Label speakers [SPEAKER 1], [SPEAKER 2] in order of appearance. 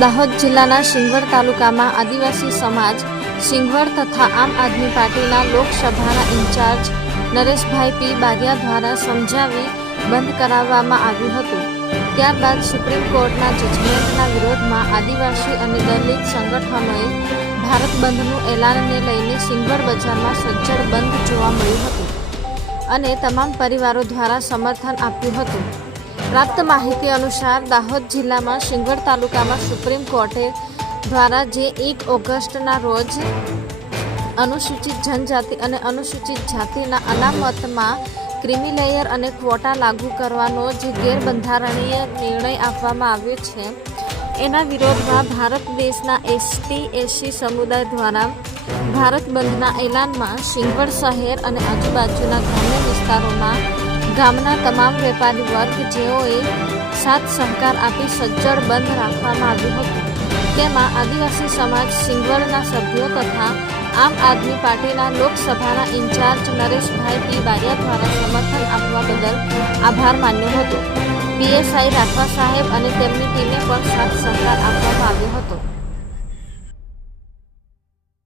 [SPEAKER 1] દાહોદ જિલ્લાના સિંગવડ તાલુકામાં આદિવાસી સમાજ, સિંગવડ તથા આમ આદમી પાર્ટીના લોકસભાના ઇન્ચાર્જ નરેશભાઈ પી બારિયા દ્વારા સમજાવી બંધ કરાવવામાં આવ્યું હતું. ત્યારબાદ સુપ્રીમ કોર્ટના જજમેન્ટના વિરોધમાં આદિવાસી અને દલિત સંગઠનોએ ભારત બંધનું એલાનને લઈને સિંગવડ બજારમાં સજ્જડ બંધ જોવા મળ્યું હતું અને તમામ પરિવારો દ્વારા સમર્થન આપ્યું હતું. પ્રાપ્ત માહિતી અનુસાર દાહોદ જિલ્લામાં સિંગવડ તાલુકામાં સુપ્રીમ કોર્ટે દ્વારા જે એક ઓગસ્ટના રોજ અનુસૂચિત જનજાતિ અને અનુસૂચિત જાતિના અનામતમાં ક્રિમિલેયર અને ક્વોટા લાગુ કરવાનો જે ગેરબંધારણીય નિર્ણય આપવામાં આવ્યો છે, એના વિરોધમાં ભારત દેશના એસટી, એસસી સમુદાય દ્વારા ભારત બંધના એલાનમાં સિંગવડ શહેર અને આજુબાજુના ગ્રામ્ય વિસ્તારોમાં ગામના તમામ વેપારી વર્ગ જેઓએ સાથ સહકાર આપી સજ્જડ બંધ રાખવામાં આવ્યું હતું. તેમાં આદિવાસી સમાજ, સિંગવડના સભ્યો તથા આમ આદમી પાર્ટીના લોકસભાના ઇન્ચાર્જ નરેશભાઈ પી બારિયા દ્વારા સમર્થન આપવા બદલ આભાર માન્યો હતો. પીએસઆઈ રાઠવા સાહેબ અને તેમની ટીમે પણ સાથ સહકાર આપવામાં આવ્યો હતો.